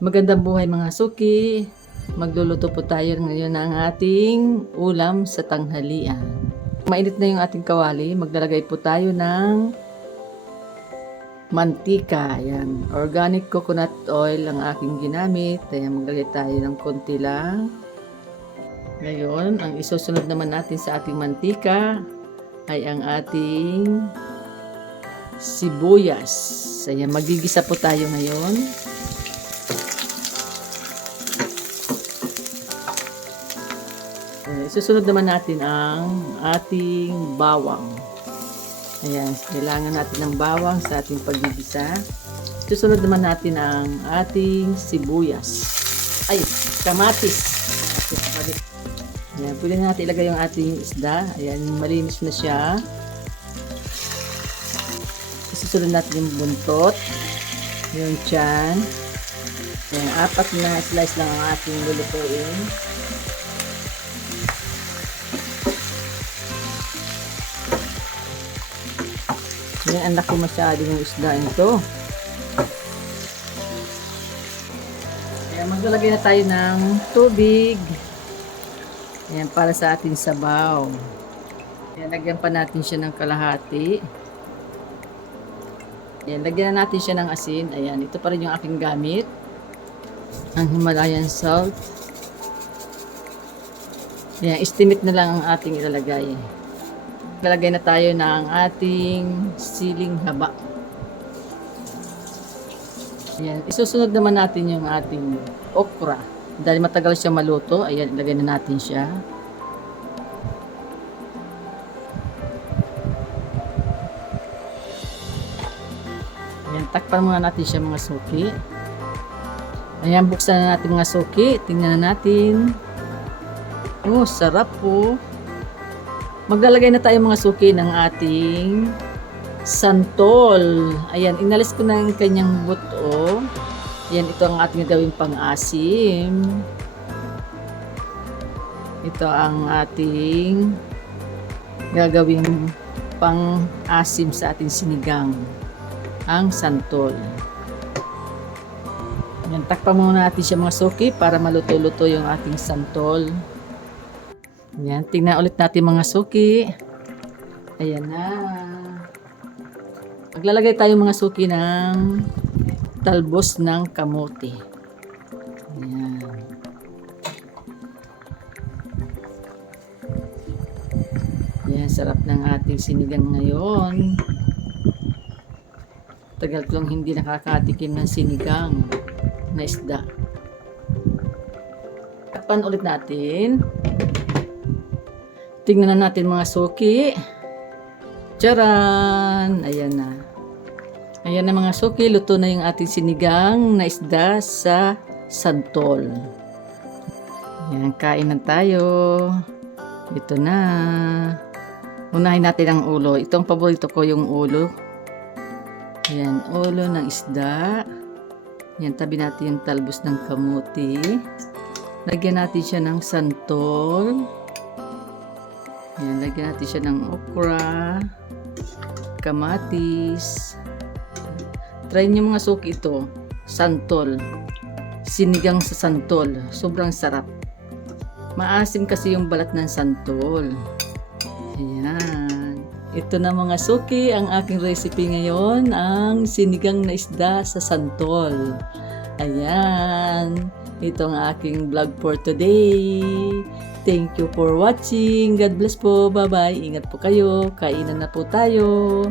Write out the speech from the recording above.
Magandang buhay mga suki. Magluluto po tayo ngayon ng ating ulam sa tanghalian. Mainit na yung ating kawali. Maglalagay po tayo ng mantika. Ayan. Organic coconut oil ang aking ginamit. Ayan, maglagay tayo ng konti lang. Ngayon, ang isusunod naman natin sa ating mantika ay ang ating sibuyas. Ayan, magigisa po tayo ngayon. Susunod naman natin ang ating bawang. Ayan, kailangan natin ng bawang sa ating paggigisa. Susunod naman natin ang ating sibuyas. Ay, kamatis. Ayan, pwede natin ilagay yung ating isda. Ayan, malinis na siya. Susunod natin yung buntot. Yung tiyan. Ayan, 4 na slice lang ang ating lulutuin. Yan, anak ko masyado yung isda ito. Ayan, maglalagay na tayo ng tubig. Ayan, para sa ating sabaw. Ayan, lagyan pa natin siya ng kalahati. Ayan, lagyan na natin siya ng asin. Ayan, ito pa rin yung aking gamit. Ang Himalayan salt. Ayan, estimate na lang ang ating ilalagay. Lalagay na tayo ng ating siling haba. Ayan. Isusunod naman natin yung ating okra. Dahil matagal siya maluto, ayan, ilagay na natin siya. Ayan, takpan muna natin siya mga suki. Ayan, buksan na natin mga suki. Tingnan na natin. Oh, sarap po. Maglalagay na tayo mga suki ng ating santol. Ayan, inalis ko na yung kanyang buto. Ayan, ito ang ating gawing pang-asim. Ito ang ating gagawing pang-asim sa ating sinigang. Ang santol. Ayan, takpan muna natin siya mga suki para maluto-luto yung ating santol. Ayan, tingnan ulit natin mga suki. Ayan na. Maglalagay tayo mga suki ng talbos ng kamote. Ayan. Ayan, sarap ng ating sinigang ngayon. Tagal ko lang hindi nakakatikim ng sinigang na isda. Takpan ulit natin. Tingnan na natin mga suki. Charan! Ayan na. Ayan na mga suki. Luto na yung ating sinigang na isda sa santol. Ayan, kain na tayo. Ito na. Unahin natin ang ulo. Ito ang paborito ko, yung ulo. Ayan, ulo ng isda. Ayan, tabi natin yung talbos ng kamuti. Lagyan natin siya ng santol. Ayan, lagyan natin siya ng okra, kamatis. Try nyo mga suki ito. Santol. Sinigang sa santol. Sobrang sarap. Maasim kasi yung balat ng santol. Ayan. Ito na mga suki, ang aking recipe ngayon, ang sinigang na isda sa santol. Ayan. Ito ang aking vlog for today. Thank you for watching. God bless po. Bye-bye. Ingat po kayo. Kainan na po tayo.